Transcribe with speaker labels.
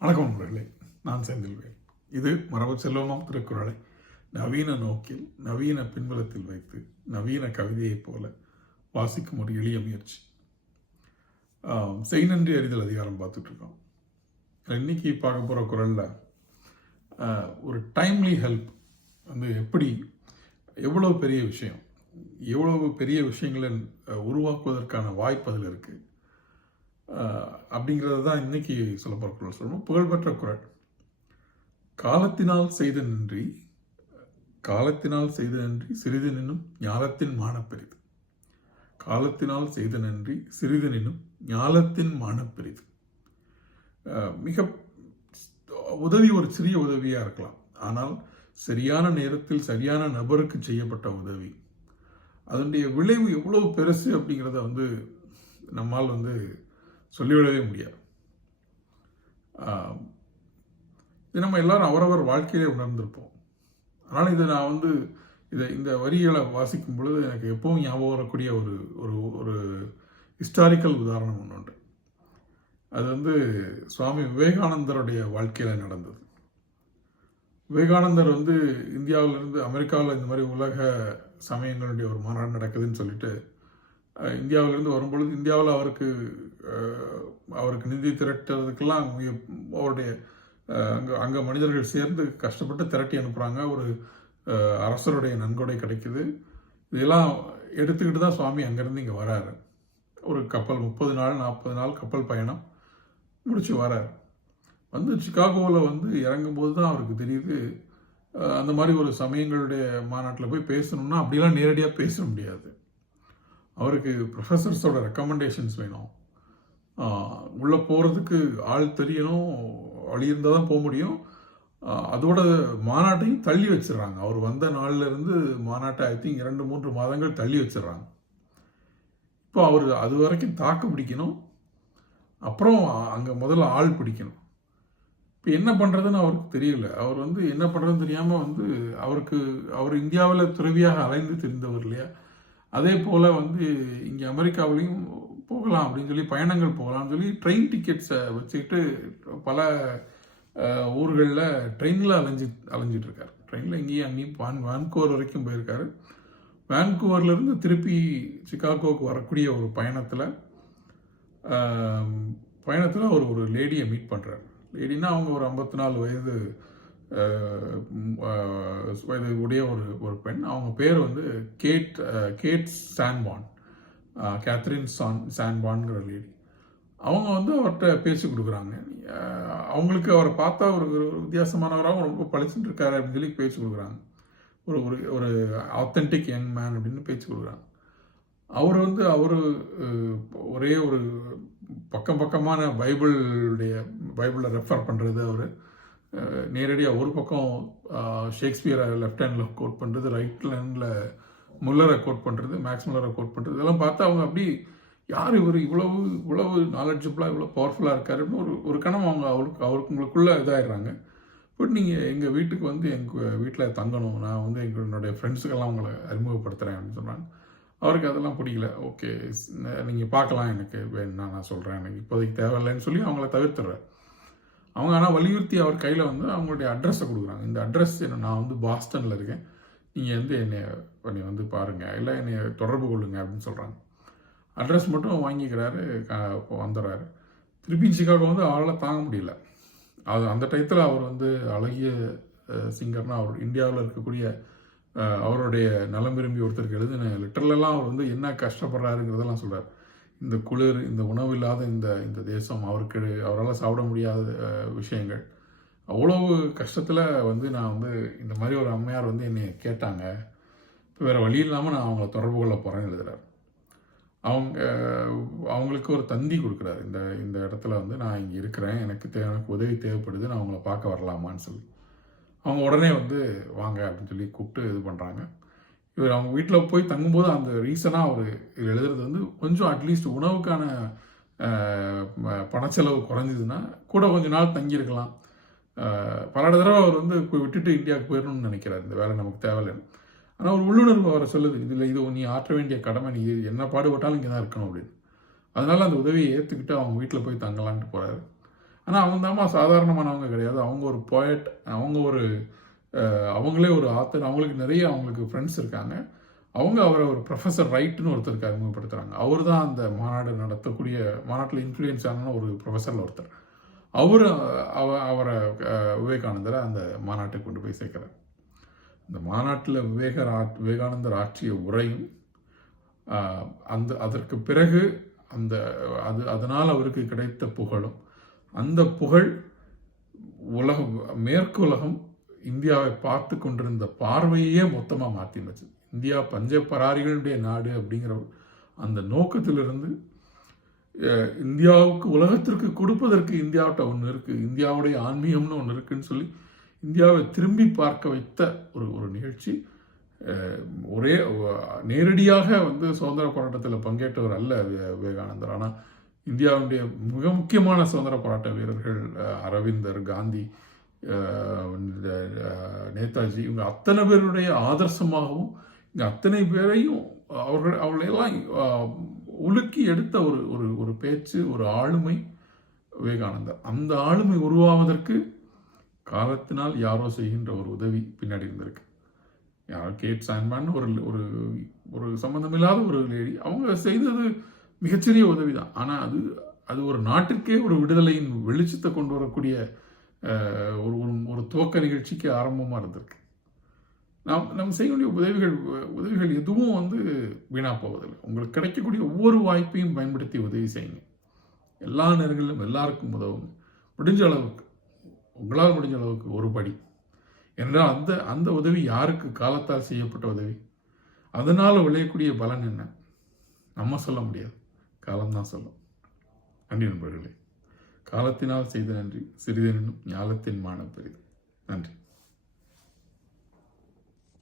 Speaker 1: வணக்கம் நண்பர்களே நான் செந்தில்வேல் இது மரபு செல்வமாம் திருக்குறளை நவீன நோக்கில் நவீன பின்புலத்தில் வைத்து நவீன கவிதையைப் போல வாசிக்கும் ஒரு எளிய முயற்சி. செய் நன்றி அறிதல் அதிகாரம் பார்த்துட்ருக்கோம். இன்னைக்கு பார்க்க போகிற குரலில் ஒரு டைம்லி ஹெல்ப் வந்து எப்படி எவ்வளோ பெரிய விஷயம் எவ்வளவு பெரிய விஷயங்களை உருவாக்குவதற்கான வாய்ப்பு அதில் இருக்குது அப்படிங்கிறது தான் இன்னைக்கு சொல்ல போகிற குரல் சொல்லணும் புகழ்பெற்ற குரல். காலத்தினால் செய்த நன்றி காலத்தினால் செய்த நன்றி சிறிது நின்னும் ஞாலத்தின் மானப்பெரிது. காலத்தினால் செய்த நன்றி சிறிது நின்னும் ஞாலத்தின் மானப்பெரிது. மிக உதவி ஒரு சிறிய உதவியாக இருக்கலாம். ஆனால் சரியான நேரத்தில் சரியான நபருக்கு செய்யப்பட்ட உதவி. அதனுடைய விளைவு எவ்வளவு பெருசு அப்படிங்கிறத வந்து நம்மால் வந்து சொல்லிவிடவே முடியாது. இது நம்ம எல்லாரும் அவரவர் வாழ்க்கையிலே உணர்ந்திருப்போம். அதனால் இதை நான் வந்து இதை இந்த வரிகளை வாசிக்கும் பொழுது எனக்கு எப்பவும் ஞாபகம் வரக்கூடிய ஒரு ஒரு ஒரு ஹிஸ்டாரிக்கல் உதாரணம் ஒன்று உண்டு. அது வந்து சுவாமி விவேகானந்தருடைய வாழ்க்கையில் நடந்தது. விவேகானந்தர் வந்து இந்தியாவிலிருந்து அமெரிக்காவில் இந்த மாதிரி உலக சமயங்களுடைய ஒரு மாநாடு நடக்குதுன்னு சொல்லிட்டு இந்தியாவிலிருந்து வரும்பொழுது இந்தியாவில் அவருக்கு அவருக்கு நிதி திரட்டுறதுக்கெல்லாம் அவருடைய அங்கே அங்கே மனிதர்கள் சேர்ந்து கஷ்டப்பட்டு திரட்டி அனுப்புகிறாங்க ஒரு அரசருடைய நன்கொடை கிடைக்குது. இதெல்லாம் எடுத்துக்கிட்டு தான் சுவாமி அங்கேருந்து இங்கே வராரு. ஒரு கப்பல் முப்பது நாள் நாற்பது நாள் கப்பல் பயணம் முடிச்சு வரார். வந்து சிகாகோவில் வந்து இறங்கும்போது தான் அவருக்கு தெரியுது. அந்த மாதிரி ஒரு சமயங்களுடைய மாநாட்டில் போய் பேசணும்னா அப்படிலாம் நேரடியாக பேச முடியாது. அவருக்கு ப்ரொஃபஸர்ஸோட ரெக்கமெண்டேஷன்ஸ் வேணும். உள்ளே போகிறதுக்கு ஆள் தெரியணும் வழி இருந்தால் தான் போக முடியும். அதோட மாநாட்டையும் தள்ளி வச்சிடுறாங்க. அவர் வந்த நாள்லேருந்து மாநாட்டை ஐ திங்க் இரண்டு மூன்று மாதங்கள் தள்ளி வச்சிடுறாங்க. இப்போ அவர் அது வரைக்கும் தாக்கு பிடிக்கணும். அப்புறம் அங்கே முதல்ல ஆள் பிடிக்கணும். இப்போ என்ன பண்ணுறதுன்னு அவருக்கு தெரியல. அவர் வந்து என்ன பண்ணுறதுன்னு தெரியாமல் வந்து அவருக்கு அவர் இந்தியாவில் துறவியாக அலைந்து தெரிந்தவர் இல்லையா? அதே போல் வந்து இங்கே அமெரிக்காவிலையும் போகலாம் அப்படின்னு சொல்லி பயணங்கள் போகலாம்னு சொல்லி ட்ரெயின் டிக்கெட்ஸை வச்சுக்கிட்டு பல ஊர்களில் ட்ரெயினில் அலைஞ்சி அலைஞ்சிட்ருக்காரு ட்ரெயினில் இங்கேயும் அங்கேயும் வான் வான்கூவர் வரைக்கும் போயிருக்காரு. வான்கூவர்லேருந்து திருப்பி சிகாகோவுக்கு வரக்கூடிய ஒரு பயணத்தில் பயணத்தில் அவர் ஒரு லேடியை மீட் பண்ணுறாரு லேடினா அவங்க ஒரு ஐம்பத்தி நாலு வயது உடைய ஒரு ஒரு பெண். அவங்க பேர் வந்து கேட் கேட் சான்பான். கேத்ரின் சான் சான்பான்கிற லேடி அவங்க வந்து அவர்கிட்ட பேசி கொடுக்குறாங்க. அவங்களுக்கு அவரை பார்த்தா ஒரு ஒரு வித்தியாசமானவராகவும் ரொம்ப பழிச்சுட்டு இருக்காரு அப்படின்னு சொல்லி பேசி கொடுக்குறாங்க. ஒரு ஒரு ஒரு ஆத்தென்டிக் யங் மேன் அப்படின்னு பேச்சு கொடுக்குறாங்க. அவர் வந்து அவர் ஒரே ஒரு பக்கம் பக்கமான பைபிளுடைய பைபிளை ரெஃபர் பண்ணுறது அவர். நேரடியாக ஒரு பக்கம் ஷேக்ஸ்பியரை லெஃப்ட் ஹேண்டில் கோட் பண்ணுறது ரைட் ஹேண்டில் முல்லரை கோட் பண்ணுறது மேக்ஸ் முல்லரை கோட் பண்ணுறது இதெல்லாம் பார்த்தா அவங்க அப்படி யார் இவர்? இவ்வளவு இவ்வளவு நாலெட்ஜபிளாக இவ்வளோ பவர்ஃபுல்லாக இருக்காருன்னு அப்படின்னு ஒரு ஒரு கணம் அவங்க அவருக்கு அவருக்கு உங்களுக்குள்ளே இதாகிடுறாங்க பட் நீங்கள் எங்கள் வீட்டுக்கு வந்து எங்கள் வீட்டில் தங்கணும். நான் வந்து எங்களுடைய ஃப்ரெண்ட்ஸுக்கெல்லாம் உங்களை அறிமுகப்படுத்துகிறேன் அப்படின்னு சொன்னாங்க. அவருக்கு அதெல்லாம் பிடிக்கல. ஓகே நீங்கள் பார்க்கலாம் எனக்கு. வேணும்னா நான் சொல்கிறேன் எனக்கு இப்போதைக்கு தேவையில்லைன்னு சொல்லி அவங்கள தவிர்த்துடுறேன். அவங்க ஆனால் வலியுறுத்தி அவர் கையில் வந்து அவங்களுடைய அட்ரஸை கொடுக்குறாங்க. இந்த அட்ரஸ் என்ன நான் வந்து பாஸ்டனில் இருக்கேன். நீங்கள் வந்து என்னை என்னை வந்து பாருங்கள் இல்லை என்னை தொடர்பு கொள்ளுங்க அப்படின்னு சொல்கிறாங்க அட்ரஸ் மட்டும் வாங்கிக்கிறாரு க- வந்துடுறாரு. திருப்பி சிகாகோ வந்து அவரால் தாங்க முடியல. அது அந்த டயத்தில் அவர் வந்து அழகிய சிங்கர்னால் அவர் இந்தியாவில் இருக்கக்கூடிய அவருடைய நலம் விரும்பி ஒருத்தருக்கு எழுதின லெட்டர்லலாம் அவர் வந்து என்ன கஷ்டப்படுறாருங்கிறதெல்லாம் சொல்கிறார் இந்த குளிர் இந்த உணவு இல்லாத இந்த இந்த தேசம் அவருக்கு அவரால் சாப்பிட முடியாத விஷயங்கள். அவ்வளவு கஷ்டத்தில் வந்து நான் வந்து இந்த மாதிரி ஒரு அம்மையார் வந்து என்னை கேட்டாங்க. இப்போ வேறு வழி இல்லாமல் நான் அவங்கள தொடர்பு கொள்ள போகிறேன்னு எழுதுகிறார் அவங்க அவங்களுக்கு ஒரு தந்தி கொடுக்குறாரு. இந்த இந்த இடத்துல வந்து நான் இங்கே இருக்கிறேன். எனக்கு தே எனக்கு உதவி தேவைப்படுது. நான் அவங்கள பார்க்க வரலாமான்னு சொல்லி. அவங்க உடனே வந்து வாங்க அப்படின்னு சொல்லி கூப்பிட்டு இது பண்ணுறாங்க இவர் அவங்க வீட்டில் போய் தங்கும்போது அந்த ரீசனாக அவர் இது எழுதுறது வந்து கொஞ்சம் அட்லீஸ்ட் உணவுக்கான பணச்செலவு குறைஞ்சதுன்னா கூட கொஞ்ச நாள் தங்கியிருக்கலாம். பல தடவை அவர் வந்து போய் விட்டுட்டு இந்தியாவுக்கு போயிடணும்னு நினைக்கிறார். இந்த வேலை நமக்கு தேவையில்லைன்னு ஆனால் ஒரு உள்ளுணர்வு அவரை சொல்லுது. இதில் இது நீ ஆற்ற வேண்டிய கடமை நீ என்ன பாடுபட்டாலும் இங்கே தான் இருக்கணும் அப்படின்னு. அதனால் அந்த உதவியை ஏற்றுக்கிட்டு அவங்க வீட்டில் போய் தங்கலான்ட்டு போகிறாரு ஆனால் அவங்க தாம்மா சாதாரணமானவங்க கிடையாது. அவங்க ஒரு போயட் அவங்க ஒரு அவங்களே ஒரு ஆத்தர் அவங்களுக்கு நிறைய அவங்களுக்கு ஃப்ரெண்ட்ஸ் இருக்காங்க. அவங்க அவரை ஒரு ப்ரொஃபஸர் ரைட்னு ஒருத்தருக்கு அறிமுகப்படுத்துகிறாங்க அவர் தான் அந்த மாநாடு நடத்தக்கூடிய மாநாட்டில் இன்ஃப்ளூயன்ஸ் ஆன ஒரு ப்ரொஃபஸரில் ஒருத்தர். அவர் அவ அவரை விவேகானந்தரை அந்த மாநாட்டை கொண்டு போய் சேர்க்கிறார். இந்த மாநாட்டில் விவேகர் ஆட் விவேகானந்தர் ஆற்றிய உரையும் அந்த அதற்கு பிறகு அந்த அது அதனால் அவருக்கு கிடைத்த புகழும் அந்த புகழ் உலகம் மேற்கு உலகம் இந்தியாவை பார்த்து கொண்டிருந்த பார்வையே மொத்தமாக மாற்றினுச்சு இந்தியா பஞ்ச பராரிகளுடைய நாடு அப்படிங்கிற அந்த நோக்கத்திலிருந்து இந்தியாவுக்கு உலகத்திற்கு கொடுப்பதற்கு இந்தியாவிட்ட ஒன்று இருக்குது இந்தியாவுடைய ஆன்மீகம்னு ஒன்று இருக்குன்னு சொல்லி இந்தியாவை திரும்பி பார்க்க வைத்த ஒரு ஒரு நிகழ்ச்சி. ஒரே நேரடியாக வந்து சுதந்திர போராட்டத்தில் பங்கேற்றவர் அல்ல விவேகானந்தர். ஆனால் இந்தியாவுடைய மிக முக்கியமான சுதந்திர போராட்ட வீரர்கள் அரவிந்தர் காந்தி நேதாஜி இவங்க அத்தனை பேருடைய ஆதர்சமாகவும் இங்கே அத்தனை பேரையும் அவர்கள் அவர்களையெல்லாம் உலுக்கி எடுத்த ஒரு ஒரு ஒரு பேச்சு ஒரு ஆளுமை விவேகானந்தர். அந்த ஆளுமை உருவாவதற்கு காலத்தினால் யாரோ செய்கின்ற ஒரு உதவி பின்னாடி இருந்திருக்கு. யாரோ கேட் சாண்ட்மேன் ஒரு ஒரு ஒரு சம்மந்தமில்லாத ஒரு லேடி அவங்க செய்தது மிகச்சிறிய உதவி தான் ஆனால் அது அது ஒரு நாட்டிற்கே ஒரு விடுதலையின் வெளிச்சத்தை கொண்டு வரக்கூடிய ஒரு ஒரு ஒரு துவக்க நிகழ்ச்சிக்கு ஆரம்பமாக இருந்திருக்கு. நாம் நம்ம செய்ய வேண்டிய உதவிகள் உதவிகள் எதுவும் வந்து வீணாக போவதில்லை. உங்களுக்கு கிடைக்கக்கூடிய ஒவ்வொரு வாய்ப்பையும் பயன்படுத்தி உதவி செய்யுங்க. எல்லா நேரங்களிலும் எல்லாருக்கும் உதவுங்க முடிஞ்ச அளவுக்கு உங்களால் முடிஞ்ச அளவுக்கு ஒரு படி. ஏனென்றால் அந்த அந்த உதவி யாருக்கு காலத்தால் செய்யப்பட்ட உதவி? அதனால் விளையக்கூடிய பலன் என்ன? நம்ம சொல்ல முடியாது. காலம்தான் சொல்லும். நன்றி நண்பர்களே. காலத்தினால் செய்த நன்றி சிறிதெனும் ஞாலத்தின் மானம் பெரிது. நன்றி.